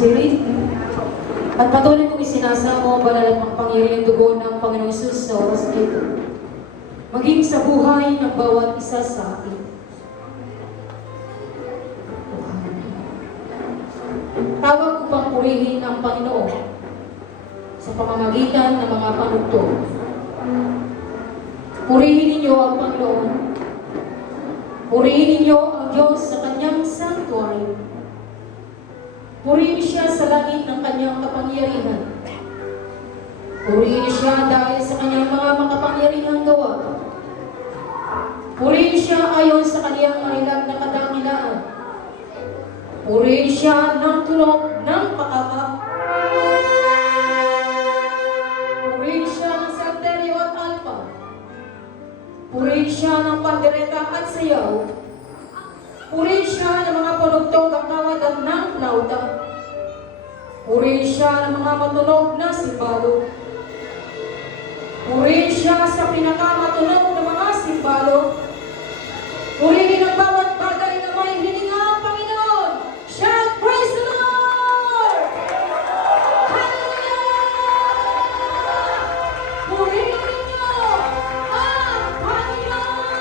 Spirit, at patuloy kong isinasamo ang banal at makapangyarihang dugo ng Panginoong Hesus sa oras na ito, maging sa buhay ng bawat isa sa atin. Tawag upang purihin ang Panginoon sa pamamagitan ng mga panugtog. Purihin ninyo ang Panginoon. Purihin ninyo ang Diyos sa kanyang sanctuary. Purihin siya sa langit ng kanyang kapangyarihan. Purihin siya dahil sa kanyang mga makapangyarihang gawa. Purihin siya ayon sa kanyang mailag na kadakilaan. Purihin siya ng tunog ng pakaka. Purihin siya ng salterio at alpa. Purihin siya ng pandereta at sayaw. Purihin siya ng mga panugtog at kawadan ng flauta. Purihin siya ng mga matunog na simbalo. Purihin siya sa pinakamatunog na mga simbalo. Purihin ang bawat bagay na may hininga ang Panginoon. Shout, praise the Lord! Hallelujah! Purihin ninyo ang Panginoon!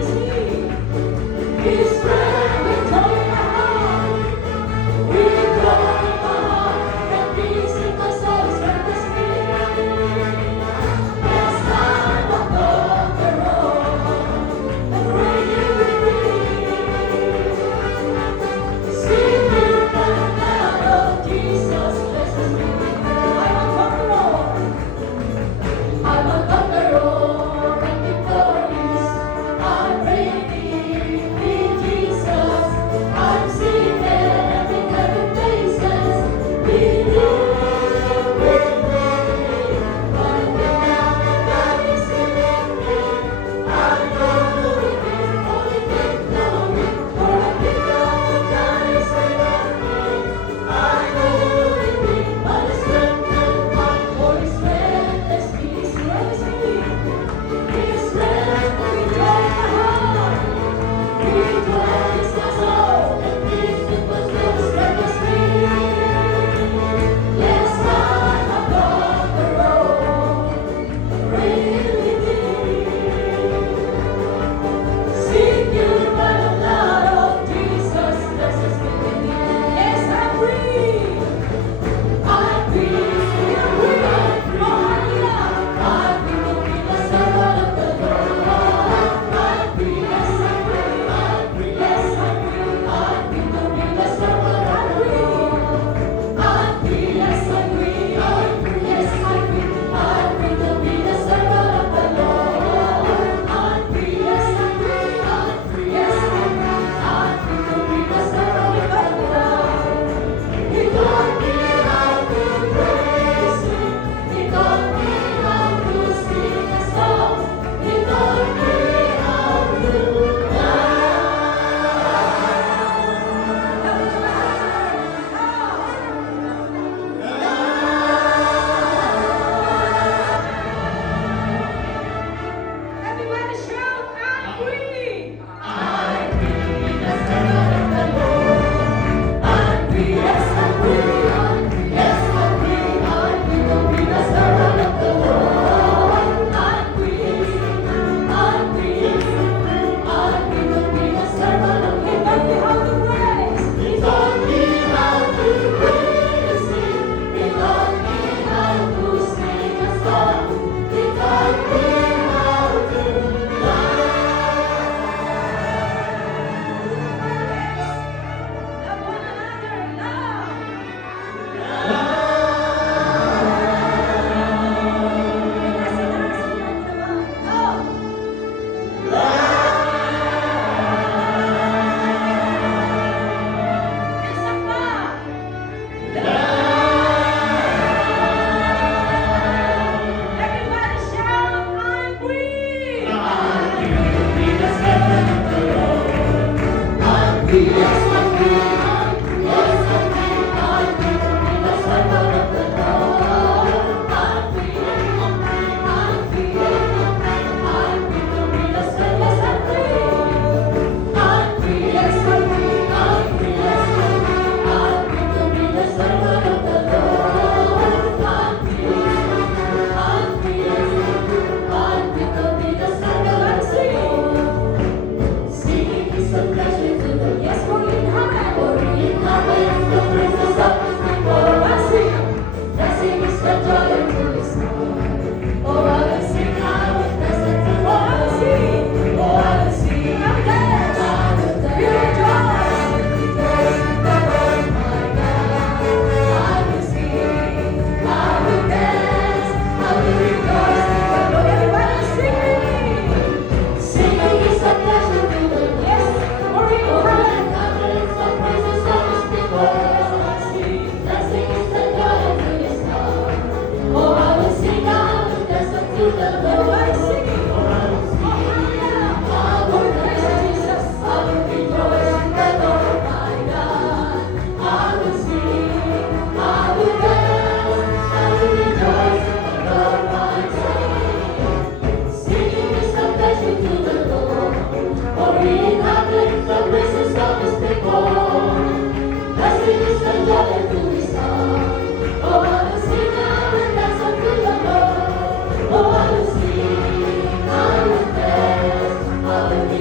is He. His strength will joy in my heart. With joy in my heart, and peace in my soul, strength is me. Yes, I will conquer all, and bring you with me. Sing with the blood of Jesus, blesses me. I will conquer all. I will conquer all, and victorious. I pray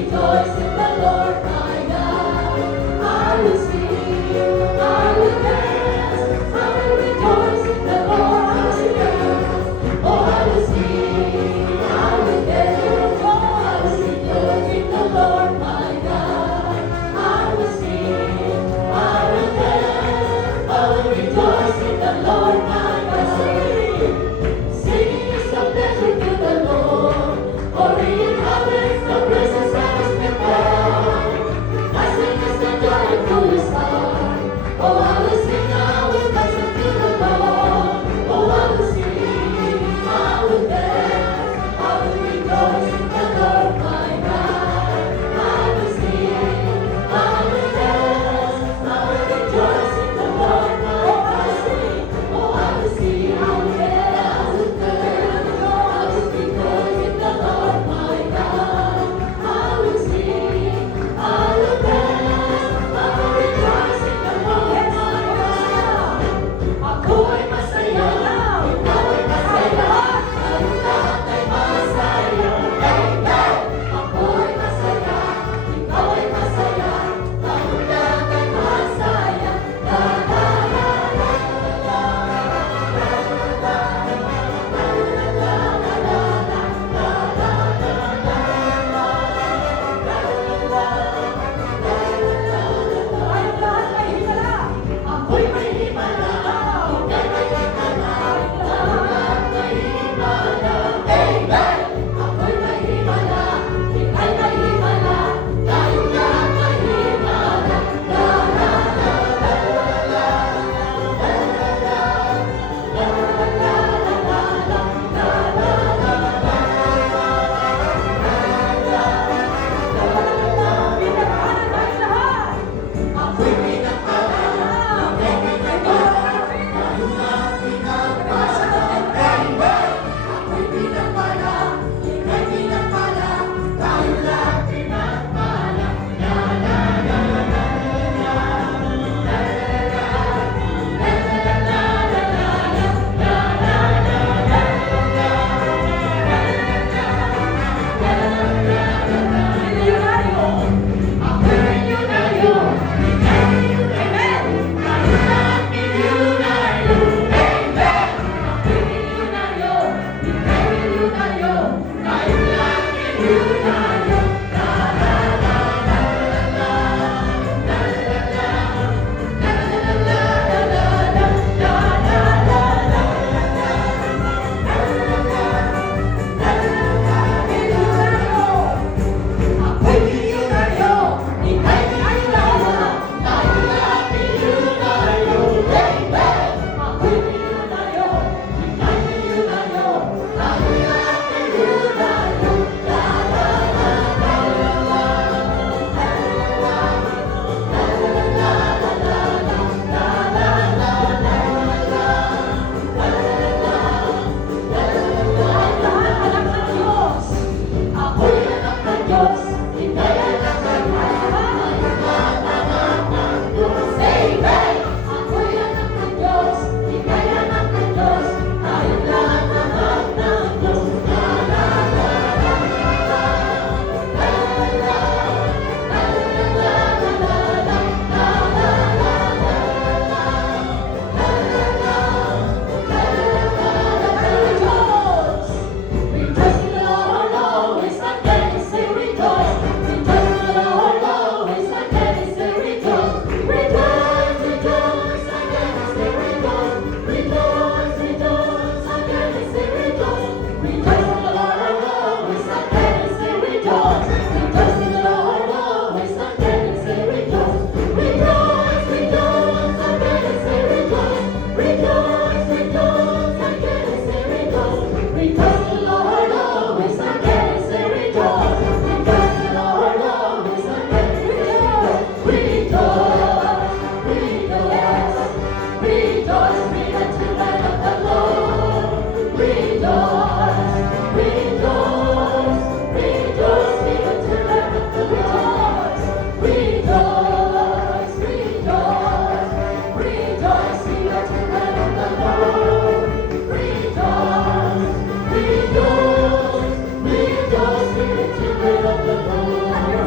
rejoice in the Lord my God. I will sing, I will dance, I will rejoice in the Lord. I will sing, oh I will sing, I will dance, oh I will rejoice in the Lord my God. I will sing, I will dance, I will rejoice in the Lord my God. Singing is a pleasure to the Lord, for He inhabits the praises of His people. I sing is the joyful His heart. Oh, I will sing, I will dance unto the Lord. Oh, I will sing, I will dance, I will rejoice in the Lord my God. I will sing, I will dance, I will rejoice in the Lord my God. Oh, I will sing, I will dance, I will dance, I will rejoice in the Lord my God. I will sing, I will dance, I will rejoice in the Lord my God. Ako'y masaya, ikaw ay masaya, tayong lahat ay masaya. Amen! Ako'y masaya, ikaw ay masaya, tayong lahat ay masaya. La la la la la la ako'y may himala, ika'y may himala, lahat may himala. Amen! Ako'y may himala, ika'y may himala, tayong lahat may himala. La la la la la la la ako'y pinagpala, ika'y pinagpala, tayong lahat pinagpala. Amen! Ako'y pinagpala, ika'y pinagpala, tayong lahat pinagpala. La la la la ako'y milyonaryo, ika'y milyonaryo. Tayong lahat milyonaryo. Amen! Ako'y milyonaryo, ika'y milyonaryo. Tayong lahat milyonaryo. La la la la la la ako'y milyonaryo, ika'y milyonaryo, tayong lahat milyonaryo. Amen! Ako'y milyonaryo, ika'y milyonaryo, tayong lahat milyonaryo. La la la la anak ng Diyos. Ako'y anak ng Diyos, ika'y anak ng Diyos. Tayong lahat anak ng Diyos. Amen! Ako'y anak ng Diyos, ika'y anak ng Diyos. Tayong lahat anak ng Diyos. La la la la rejoice! Rejoice in the Lord always, again I say rejoice. Rejoice in the Lord always, again I say rejoice. Rejoice, rejoice, again I say rejoice. Rejoice, rejoice, again I say rejoice. Rejoice in the Lord always, again I say rejoice. Rejoice in the Lord always, again I say rejoice. Rejoice, rejoice, again I say rejoice. Rejoice, rejoice, again I say rejoice. Rejoice in the Lord always, again I say rejoice. Rejoice in the Lord always, again I say rejoice. Rejoice, rejoice, rejoice, be the children of the Lord. Rejoice, rejoice, rejoice, be the children of the Lord. Rejoice, rejoice, rejoice, be the children of the Lord. Rejoice, rejoice, rejoice, be the children of the Lord.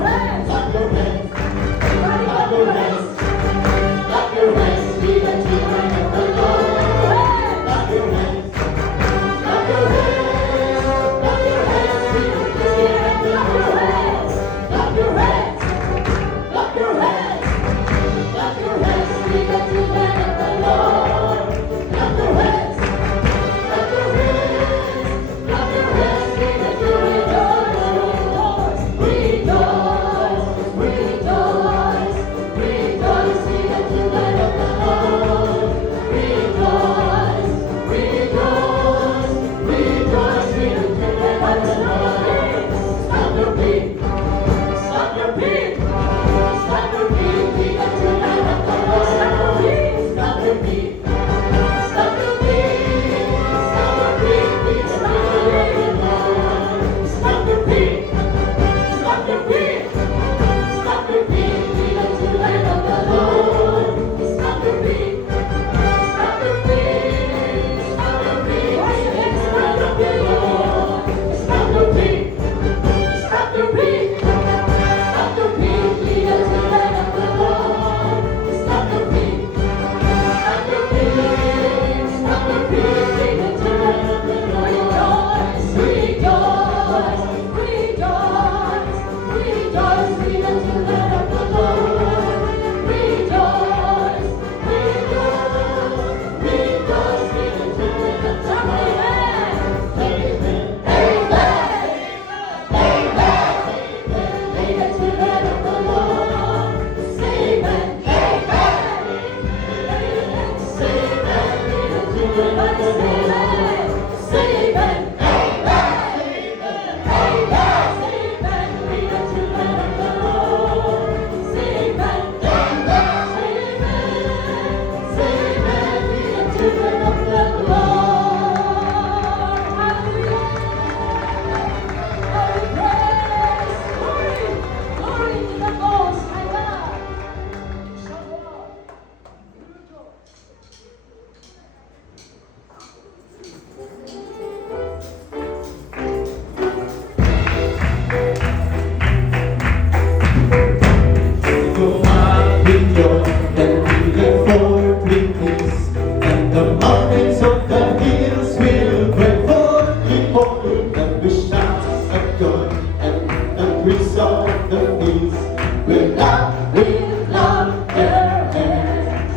loud, with laughter hands.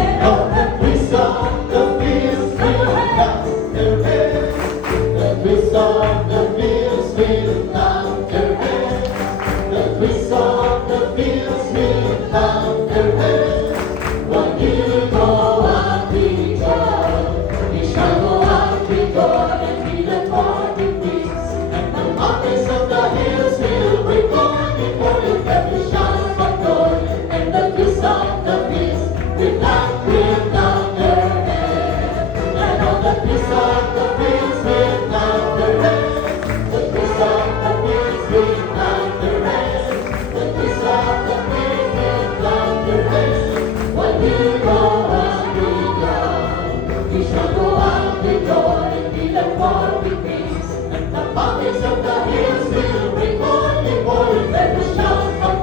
And all the trees of the fields will clap their hands. The trees of the fields will clap their hands. The trees of the fields will clap their hands. When you go out with joy, we shall go out with joy and be the party peace. And the mountains of the hills will record before you every shout for joy. And the trees of the fields will clap their hands. And all the trees of the fields will clap their hands. The trees of the fields will clap their hands. The trees of the fields will clap their hands. When you go out with joy, we shall go out with joy and be the party peace. And the mountains of the hills will record before you every shout for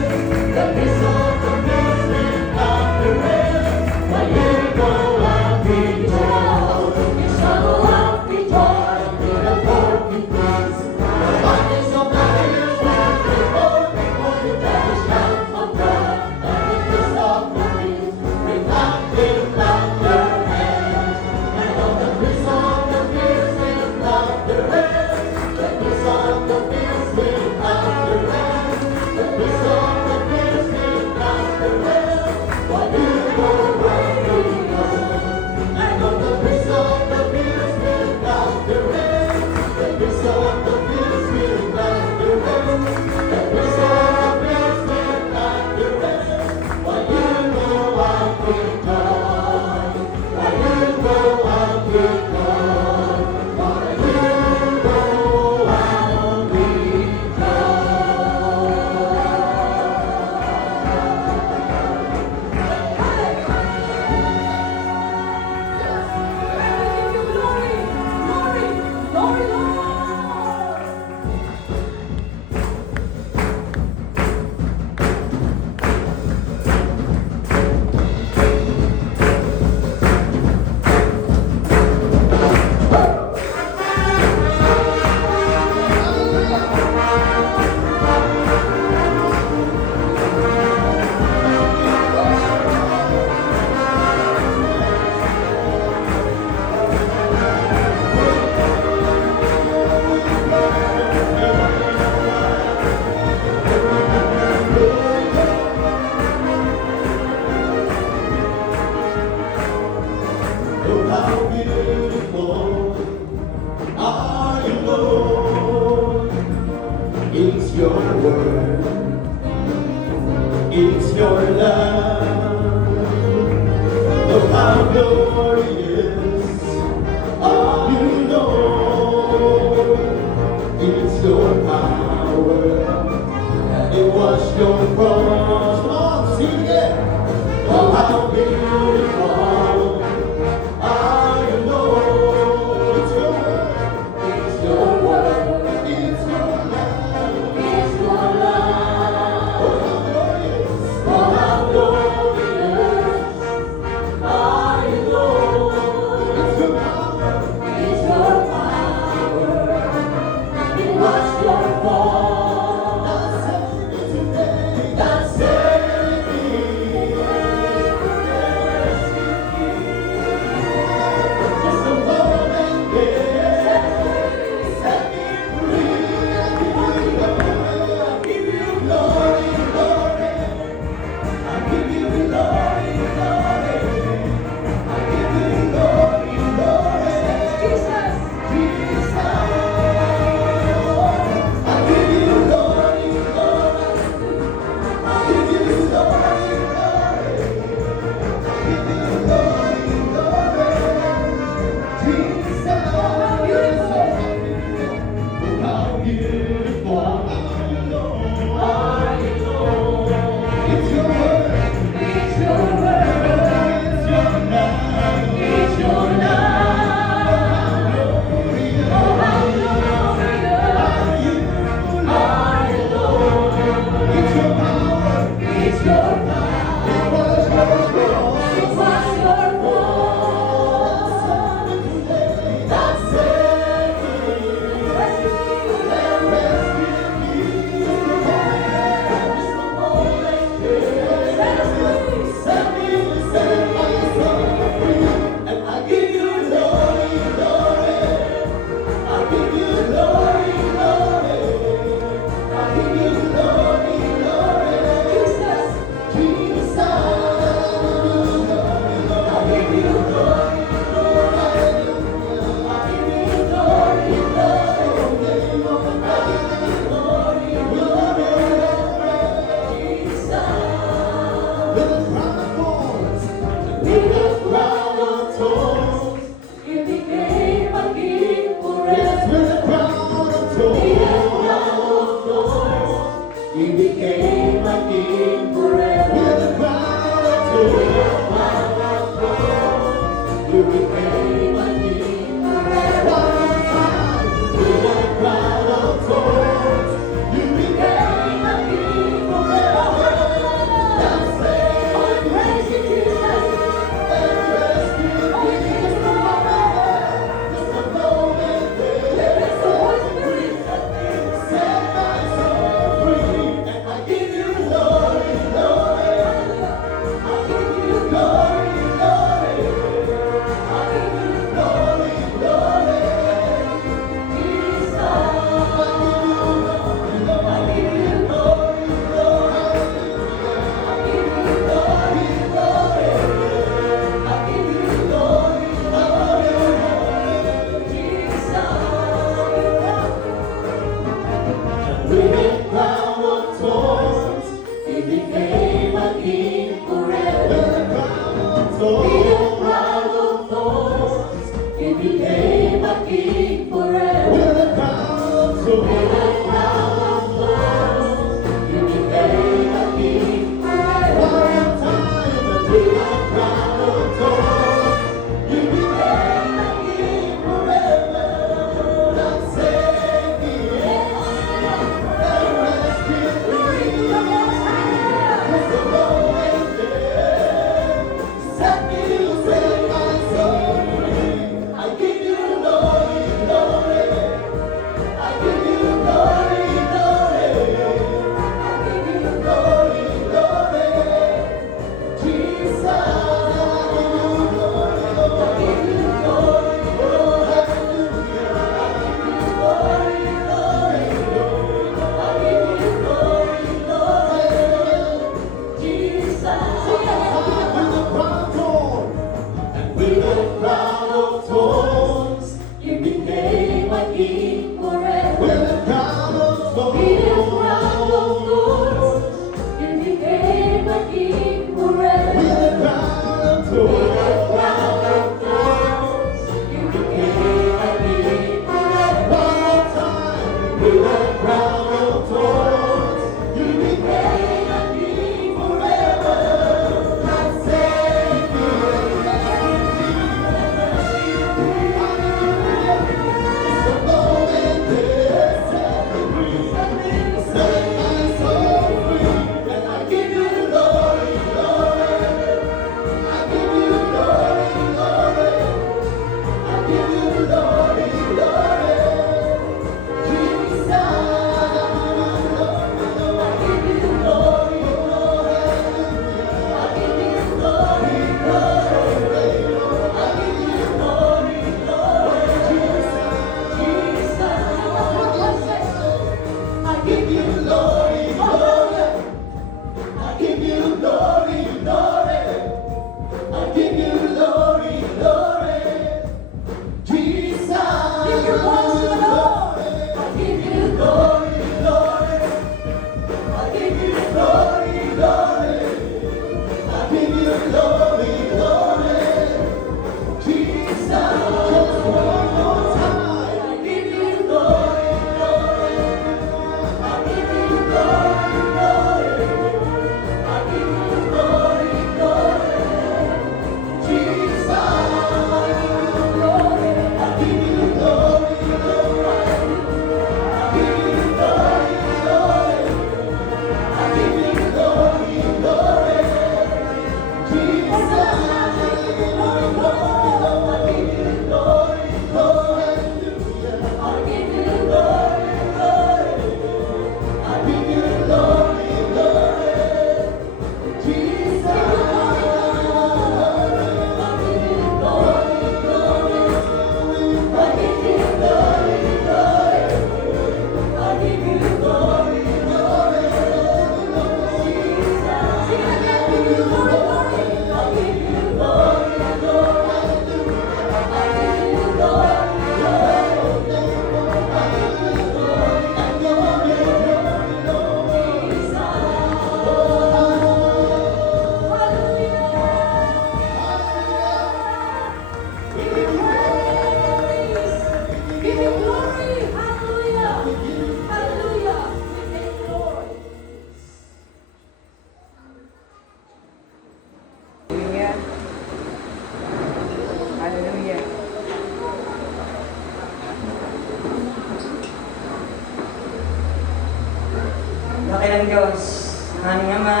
dakilang Diyos, aming Ama,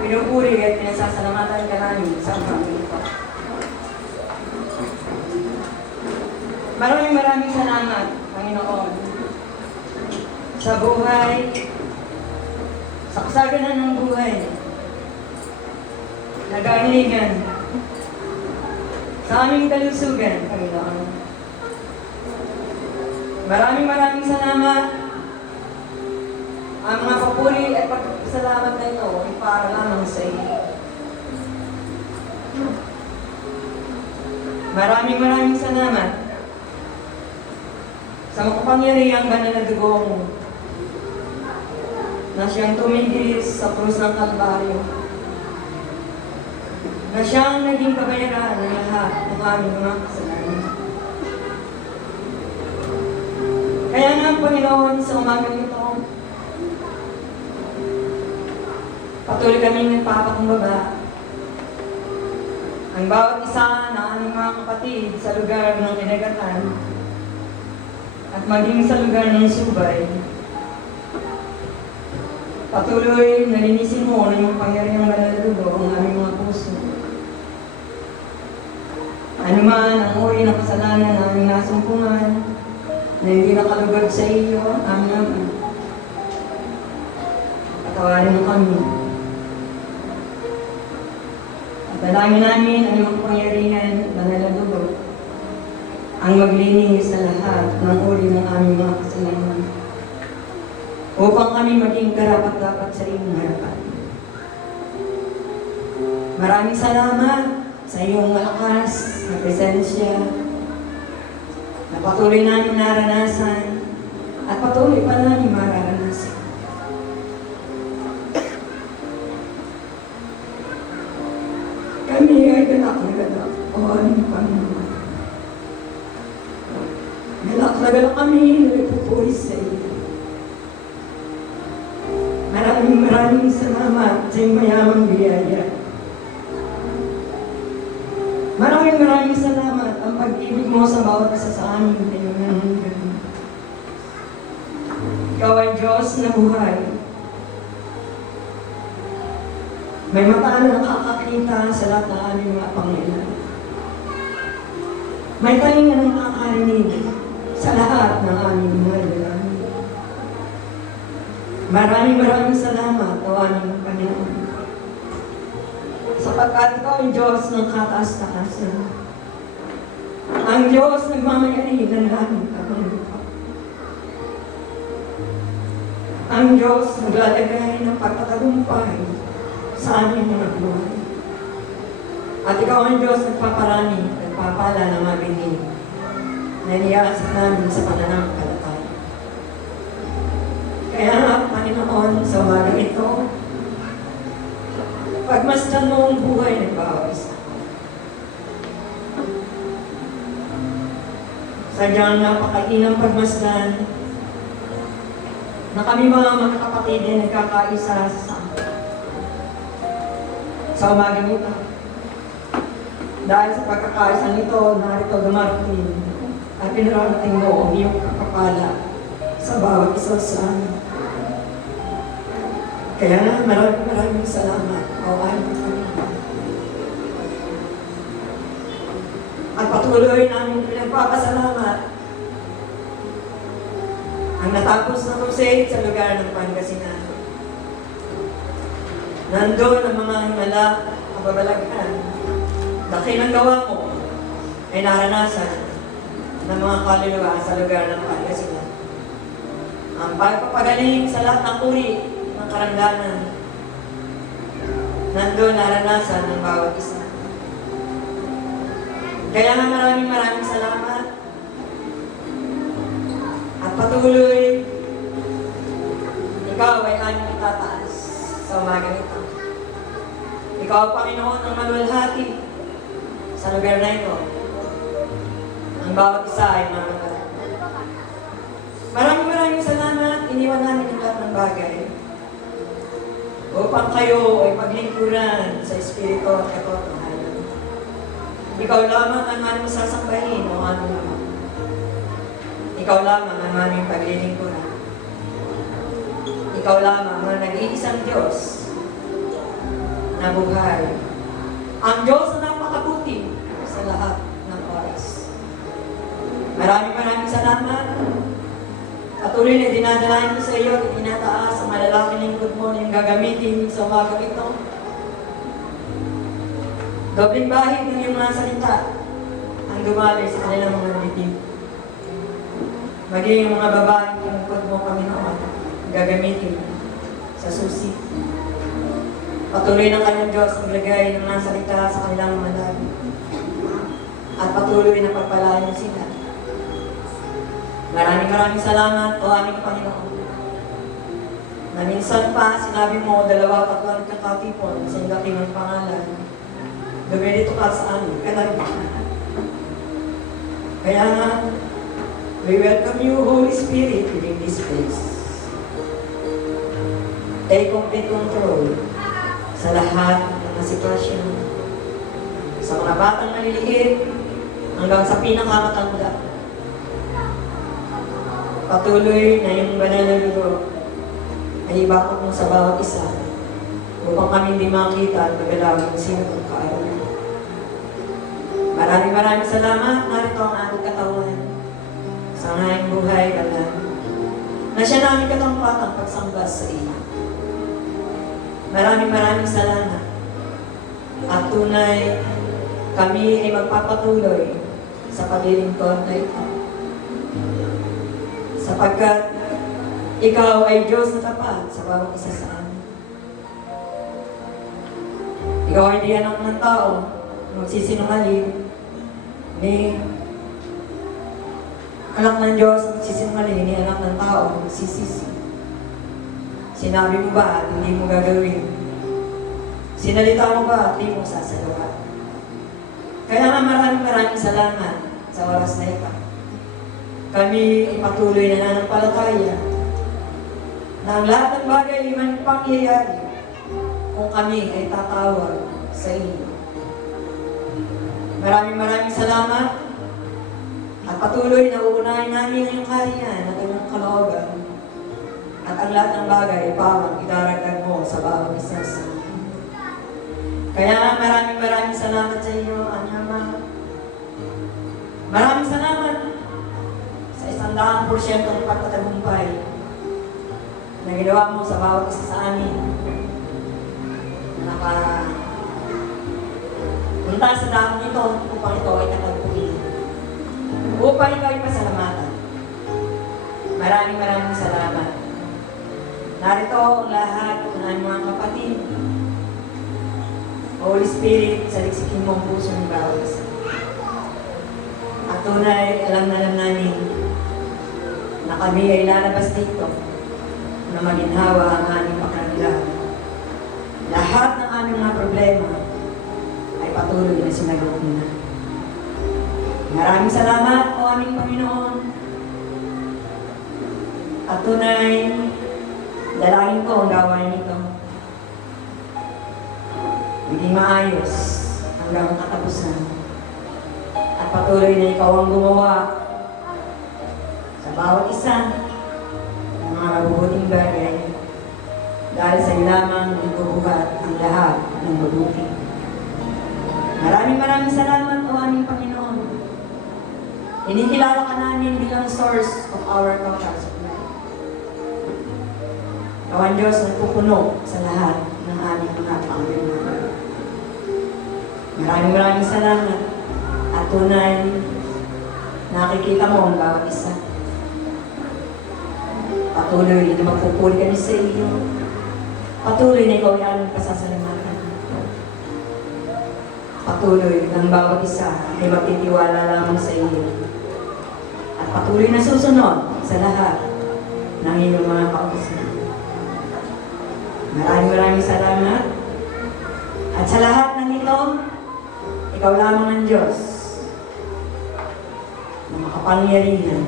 pinupuri at pinasasalamatan ka namin sa aming ito. Maraming salamat, Panginoon, sa buhay, sa kasaganan ng buhay, nag-aanigan, sa aming kalusugan, Panginoon. Maraming salamat. Ang mga papuri at pagpapasalamat na ito ay para lamang sa iyo. Maraming salamat sa makapangyarihang banal na dugo mo na siyang tumigis sa krus ng Kalbaryo, na siyang naging kabayaran ng lahat ng aming mga kasalanan. Kaya nga, Panginoon, sa umagang ito, patuloy kaming nagpapakumbaba ang bawat isa na aming mga kapatid sa lugar ng kinagatan at maging sa lugar ng subay. Patuloy nalinisin mo ng iyong pangyarihang banal na dugo ang aming mga puso. Ano man ang uri ng kasalanan na aming nasumpungan na hindi nakalugod sa iyo, aming Ama, patawarin mo kami. At dalangin namin ang iyong pangyarihan banal na dugo ang maglinis sa lahat ng uri ng aming mga kasalanan upang kami maging karapat-dapat sa iyong harapan. Maraming salamat sa iyong malakas na presensya na patuloy namin naranasan at patuloy pa namin mararanasan. Kami ay galak na galak, O aming Panginoon. Galak na galak kami na nagpupuri sa iyo. Maraming salamat sa iyong mayamang biyaya. Maraming salamat ang pag-ibig mo sa bawat isa sa amin ngayong nangyayari. Ikaw ay Diyos na buhay. May mata na nakakakita sa lahat ng aming mga pangailangan. May talinga na nakakarinig sa lahat ng aming mga dalangin. Maraming salamat, O aming Panginoon, sapagkat ikaw ang Diyos ng kataas-taasan. Ang Diyos nagmamayari ng langit at ng lupa. Ang Diyos naglalagay ng pagtatagumpay sa aming mga buhay. At ikaw ang Diyos nagpaparami at nagpapala ng mga binig na iniaasap namin sa pananampalataya. Kaya nga, Panginoon, sa umaga ito, pagmasdan mo ang buhay ng bawat isa. Sadyang napakainang pagmasdan na kami mga kapatid ay nagkakaisa sa umaga nito. Dahil sa pagkakaisa nito, narito dumarating at pinararating mo ang iyong kapapala sa bawat isa sa amin. Kaya nga, maraming salamat, O aming Panginoon. At patuloy namin pinagpapasalamat ang natapos na crusade sa lugar ng Pangasinan. Nandun ang mga himala, kababalaghan, dakilang gawa mo ay naranasan ng mga kaluluwa sa lugar ng Pangasinan. Ang pagpapagaling sa lahat ng uri ng karamdaman, nandun naranasan ng bawat isa. Kaya nga maraming salamat at patuloy ikaw ay aming itataas sa umaga nito. Ikaw, Panginoon, ang maluwalhati sa lugar na ito. Ang bawat isa ay mamagal. Maraming salamat. Iniwan namin ang lahat ng bagay upang kayo ay paglingkuran sa Espiritu at katotohanan. Ikaw lamang ang aming sasambahin, O aming Ama. Ikaw lamang ang aming paglilingkuran. ikaw lamang ang nag-iisang Diyos na buhay. Ang Diyos na napakabuti sa lahat ng oras. Maraming salamat. Patuloy na dinadalayan ko sa iyo at inataas sa malalaking lingkod mo na yung gagamitin sa umagang ito. Dobling bahid ng iyong mga salita ang dumali sa kanilang mga bibig. Maging mga babaeng lingkod mo, Panginoon, gagamitin sa susi. Patuloy ng kanyang Diyos ang lagay ng mga salita sa kanilang mga labi. At patuloy na pagpalain sila. Maraming salamat, O aming Panginoon. Na minsan pa, sinabi mo, 2 at 1 kakatipon sa iyong dating ng pangalan. Dumilito ka sa amin, kaya nga, we welcome you, Holy Spirit, within this place. Take complete control sa lahat ng sitwasyon. Sa mga batang maliliit, hanggang sa pinakamatanda. Patuloy na yung banal na libro ay ibakot mo sa bawat isa upang kami hindi makita at magalawin sino ang kaaralan. Maraming salamat. Narito ang ating katawan sa ngayong buhay banal na siya namin katampatang pagsamba sa iyo. Maraming salamat. At tunay kami ay magpapatuloy sa paglilingkod na ito. Sapagkat ikaw ay Diyos na tapat sa bawat isa sa amin. Ikaw ay di anak ng tao, magsisinungaling, ni anak ng Diyos magsisinungaling, ni anak ng tao magsisisi. Sinabi mo ba at hindi mo gagawin? Sinalita mo ba at hindi mo sasagawa? Kaya nga maraming salamat sa oras na ito. Kami ipatuloy na nananampalataya na ang lahat ng bagay ay man pangyayari kung kami ay tatawag sa iyo. Maraming salamat at patuloy na uunahin namin ang iyong kaharian at iyong kalooban at ang lahat ng bagay ay pawang idaragdag mo sa bawat isa sa amin. Kaya maraming salamat sa iyo, Ama. Maraming salamat sa 100% ng pagtatagumpay na ginawa mo sa bawat isa sa amin. Punta sa dahon nito upang ito ay nakagpuin. Upang ikaw ay pasalamatan. Maraming salamat. Narito ang lahat ng aming mga kapatid. Holy Spirit, saliksikin mo ang puso ng bawat isa. At tunay, alam namin na kami ay lalabas dito na maginhawa ang aming pagkanilang. Lahat ng aming mga problema ay patuloy na sinagot na. Maraming salamat, O aming Panginoon. At tunay, dalangin ko ang gawain nito. Maging maayos hanggang katapusan. At patuloy na ikaw ang gumawa sa bawat isa ng mga mabubuting bagay dahil sa iyo lamang itubuhat ang lahat ng mabuti. Maraming salamat, O aming Panginoon. Inikilala ka namin bilang source of our total supply. Ikaw ang Diyos na pupuno sa lahat ng aming mga pangangailangan. Maraming salamat at tunay nakikita mo ang bawat isa. Patuloy na magpupuli kami sa iyo. Patuloy na ikaw ay aming pasasalamatan. Patuloy ng bawat isa ay magtitiwala lamang sa iyo. At patuloy na susunod sa lahat ng iyong mga kautusan. Maraming salamat. At sa lahat ng ito, ikaw lamang ang Diyos na makapangyarihan.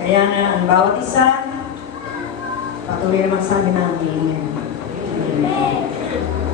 Kaya nga ang bawat isa, patuloy na magsabi na,